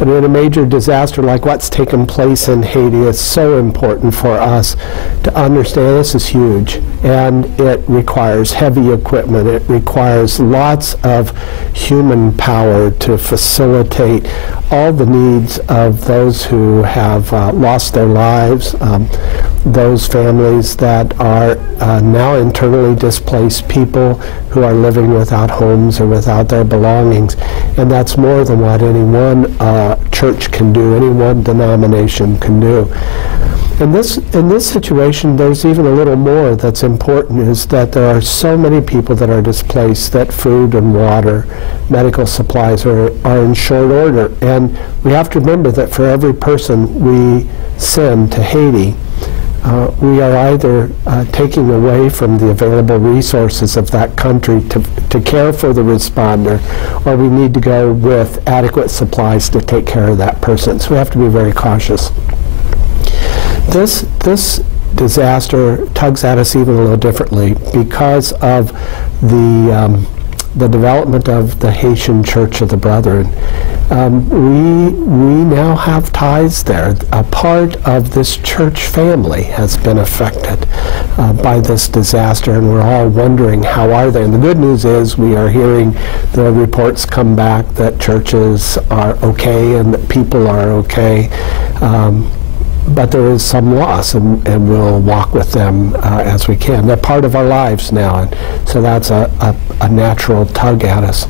But in a major disaster like what's taken place in Haiti, it's so important for us to understand this is huge, and it requires heavy equipment. It requires lots of human power to facilitate all the needs of those who have lost their lives, those families that are now internally displaced people who are living without homes or without their belongings. And that's more than what any one church can do, any one denomination can do. In this situation, there's even a little more that's important, is that there are so many people that are displaced that food and water, medical supplies are in short order. And we have to remember that for every person we send to Haiti, we are either taking away from the available resources of that country to care for the responder, or we need to go with adequate supplies to take care of that person. So we have to be very cautious. This disaster tugs at us even a little differently because of the development of the Haitian Church of the Brethren. We now have ties there. A part of this church family has been affected by this disaster, and we're all wondering, how are they? And the good news is we are hearing the reports come back that churches are okay and that people are okay. But there is some loss, and we'll walk with them as we can. They're part of our lives now, and so that's a natural tug at us.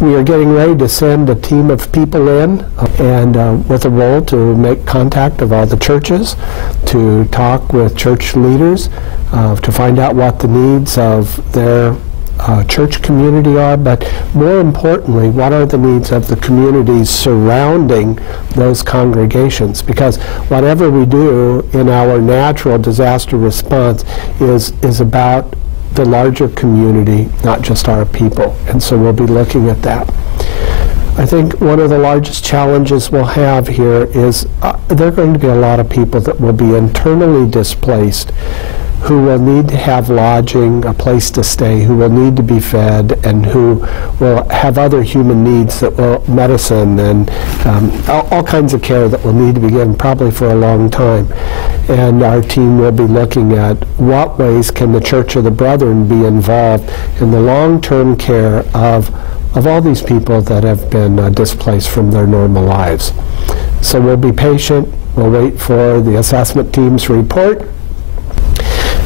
We are getting ready to send a team of people in, and with a role to make contact of all the churches, to talk with church leaders, to find out what the needs of their church community are, but more importantly, what are the needs of the communities surrounding those congregations? Because whatever we do in our natural disaster response is about the larger community, not just our people. And so we'll be looking at that. I think one of the largest challenges we'll have here is there are going to be a lot of people that will be internally displaced, who will need to have lodging, a place to stay, who will need to be fed, and who will have other human needs, that will medicine and all kinds of care that will need to be given probably for a long time. And our team will be looking at what ways can the Church of the Brethren be involved in the long-term care of all these people that have been displaced from their normal lives. So we'll be patient, we'll wait for the assessment team's report,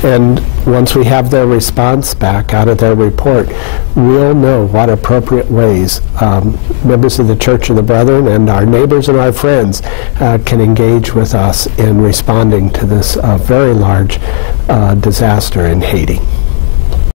and once we have their response back out of their report, we'll know what appropriate ways members of the Church of the Brethren and our neighbors and our friends can engage with us in responding to this very large disaster in Haiti.